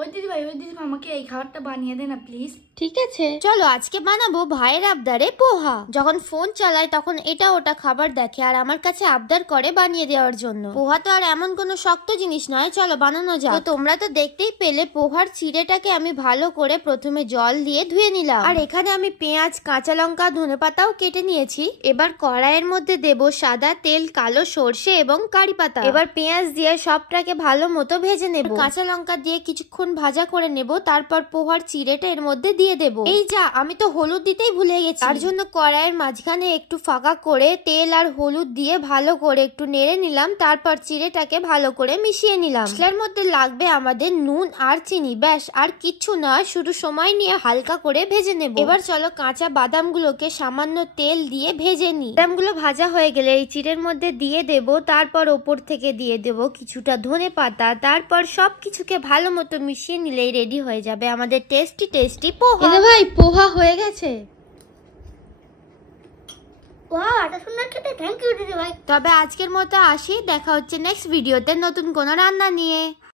ওই দিদিভাই আমাকে এই খাবারটা বানিয়ে দে না প্লিজ। ঠিক আছে, চলো আজকে বানাবো ভাইয়ের আবদারে পোহা। যখন ফোন চালায় তখন এটা ওটা খাবার দেখে আর আমার কাছে আবদার করে বানিয়ে দেওয়ার জন্য। পোহা তো আর এমন কোনো শক্ত জিনিস নয়, চলো বানানো যাক। তো তোমরা তো দেখতেই পেলে পোহার চিড়েটাকে আমি ভালো করে প্রথমে জল দিয়ে ধুয়ে নিলাম। আর এখানে আমি পেঁয়াজ, কাঁচা লঙ্কা, ধনেপাতাও কেটে নিয়েছি। এবার কড়াইয়ের মধ্যে দেব সাদা তেল, কালো সর্ষে এবং কারি পাতা। এবার পেঁয়াজ দিয়ে সবটাকে ভালো মতো ভেজে নেব। কাঁচা লঙ্কা দিয়ে কিছুক্ষণ ভাজা করে নেব। তারপর পোহার চিড়েটা এর মধ্যে দিয়ে দেব। এই যা, আমি তো হলুদ দিতেই ভুলে গেছি। তার জন্য কড়াইয়ের মাঝখানে একটু ফাঁকা করে তেল আর হলুদ দিয়ে ভালো করে একটু নেড়ে নিলাম। তারপর চিড়েটাকে ভালো করে মিশিয়ে নিলাম। মশলার মধ্যে লাগবে আমাদের নুন আর চিনি, ব্যাস আর কিচ্ছু নয়, শুধু সময় নিয়ে হালকা করে ভেজে নেব। এবার চলো কাঁচা বাদামগুলোকে সামান্য তেল দিয়ে ভেজে নিই। বাদামগুলো ভাজা হয়ে গেলে এই চিড়ের মধ্যে দিয়ে দেব। তারপর ওপর থেকে দিয়ে দেব কিছুটা ধনেপাতা। তারপর সবকিছুকে ভালো মতো মিশিয়ে নিলেই রেডি হয়ে যাবে আমাদের টেস্টি টেস্টি পোহা। ভাই পোহা হয়ে গেছে। ওয়াও, এত সুন্দর খেতে, থ্যাংক ইউ দিদিভাই। তবে আজকের মতো আসি, দেখা হচ্ছে নেক্সট ভিডিওতে নতুন কোনো রান্না নিয়ে।